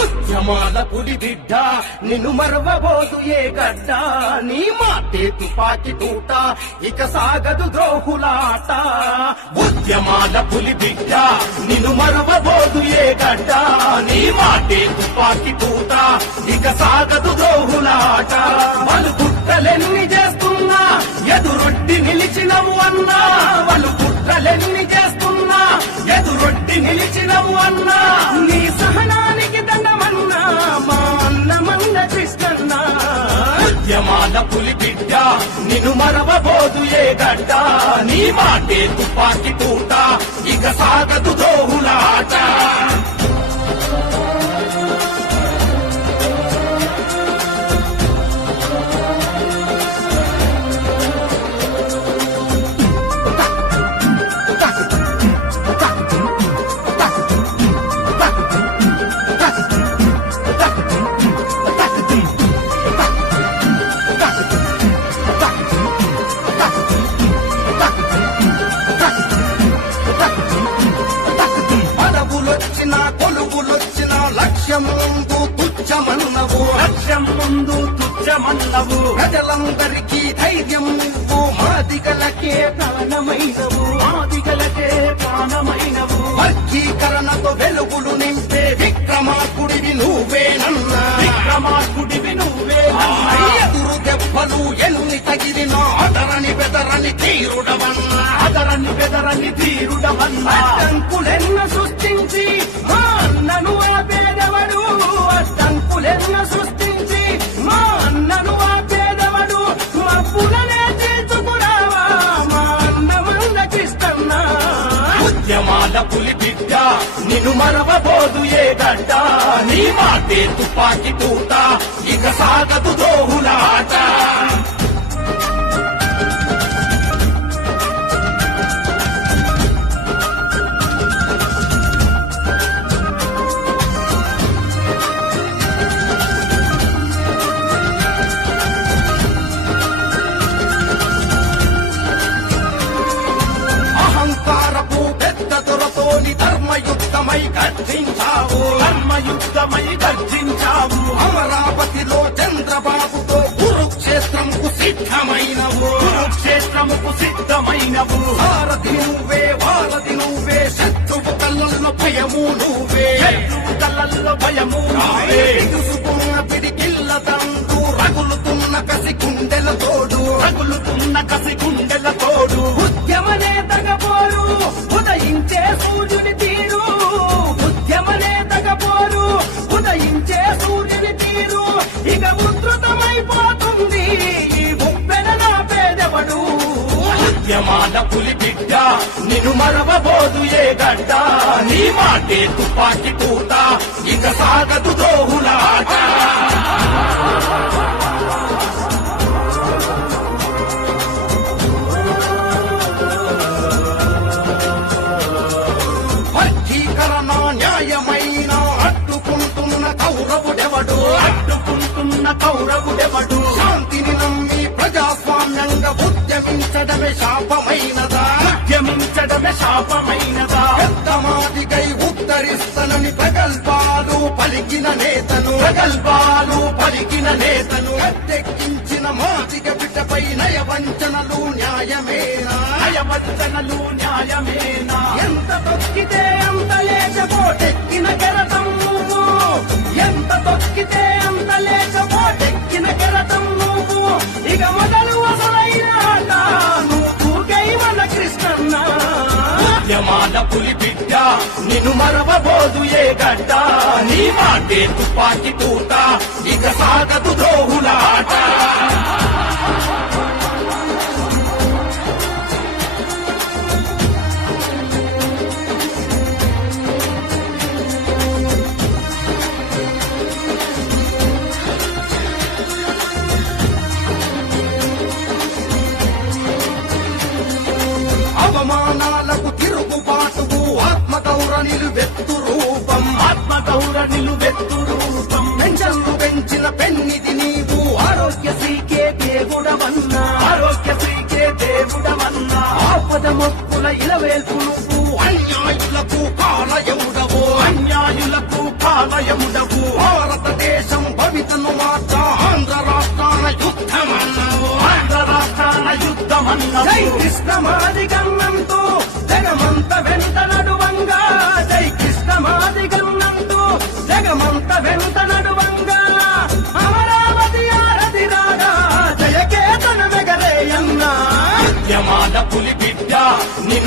ఉద్యమాల పులి బిడ్డ నిన్ను మరవబోదు ఏ గడ్డ నీ మాటే తుపాకి తూట ఇక సాగదు ద్రోహులాట ఉద్యమాల పులి బిడ్డ నిన్ను మరవబోదు ఏ గడ్డ నీ మాటే తుపాకి తూట ఇక సాగదు ద్రోహులాట వాళ్ళు కుట్రలెన్ని చేస్తున్నా ఎదురొడ్డి నిలిచినవు అన్నా వాళ్ళు కుట్రలెన్ని చేస్తున్నా ఎదురొడ్డి నిలిచినవు అన్నా నీ సహనానికి దండమన్నా మా అన్నమన్న కృష్ణన్న ఉద్యమాల పులి బిడ్డ నిన్ను మరవబోదు ఏ గడ్డ నీ మాటే తుపాకి తూట ఇక సాగదు ద్రోహులాట లక్ష్యం ముందు తుచ్చమన్నవు ప్రజలందరికీ ధైర్యం నువ్వు మాదిగలకే ప్రాణమైనవు వర్గీకరణతో వెలుగులు నింపే విక్రమార్కుడివి నువ్వేనన్నా ఎదురు దెబ్బలు ఎన్ని తగిలినా అదరని బెదరని తీరుడవన్నా అడ్డంకులెన్న సృష్టించి మా అన్నను ఆపేదవడు అడ్డంకులెన్న సృష్టించి మా అన్నను ఆపేదవడు మా పులనే తీర్చుకురావా మా అన్నమన్న కృష్ణన్న ఉద్యమాల పులి బిడ్డ నిన్ను మరవబోదు ఏ గడ్డ నీ మాటే తుపాకి తూట ఇక సాగదు ద్రోహులాట ధర్మయుద్ధమై గర్జించావు అమరావతిలో చంద్రబాబుతో కురుక్షేత్రంకు సిద్ధమైనవు భారతి నువ్వే వారధి నువ్వే శత్రువు కళ్ళల్లో భయము నువ్వే తీసుకున్న పిడికిల్ల తండు రగులుతున్న కసి గుండెల తోడు ఉద్యమ నేతగపోరు ఉదయించే సూర్యుడి తీరు ఉదయించే సూర్యుని తీరు ఇక ఉధృతమైపోతుంది ఈ ముప్పెన నా పేదవడు ఉద్యమాల పులి బిడ్డ నిన్ను మరవబోదు ఏ గడ్డ నీ మాటే తుపాకి తూట ఇక సాగదు ద్రోహులాట వర్గీకరణ న్యాయమైన అడ్డుకుంటున్న కౌరవుడెవడు శాంతిని నమ్మి ప్రజాస్వామ్యంగా ఉద్యమించడమే శాపమైనదా పెద్దమాదిగై ఉత్తరిస్తనని ప్రగల్భాలు పలికిన నేతను అద్దెక్కించిన మాదిగ బిడ్డపై నయవంచనలు న్యాయమేనా ఎంత తొక్కితే అంత లేకపోటెక్కిన కెరటం నువ్వు ఎంత తొక్కితే అంత లేకపోటెక్కిన కెరటం నువ్వు ఇక మొదలు అసలైన ఆట నువ్వు గైవన కృష్ణన్న ఉద్యమాల పులి బిడ్డ నిన్ను మరవబోదు ఏ గడ్డ నీ మాటే తుపాకి తూట ఇక సాగదు ద్రోహులాట అవమానాలకు తిరుగుబాటుకు ఆత్మగౌర నిలువెత్తు ఇలవేల్పు నువ్వు అన్యాయులకు కాలయముడవు అన్యాయులకు కాలయముడవు భారతదేశం భవితను మార్చ ఆంధ్ర రాష్ట్రాన యుద్ధమన్నావు ఆంధ్ర రాష్ట్రాల యుద్ధమన్నవు జై కృష్ణమాది గన్నంటూ జగమంత వెంట నడువంగా జై కృష్ణమాది గన్నంటూ జగమంత వెంట నడువంగా అమరావతి ఆరతి రాగా జయకేతన మెగరేయన్నా ఉద్యమాల పులి బిడ్డ నిన్ను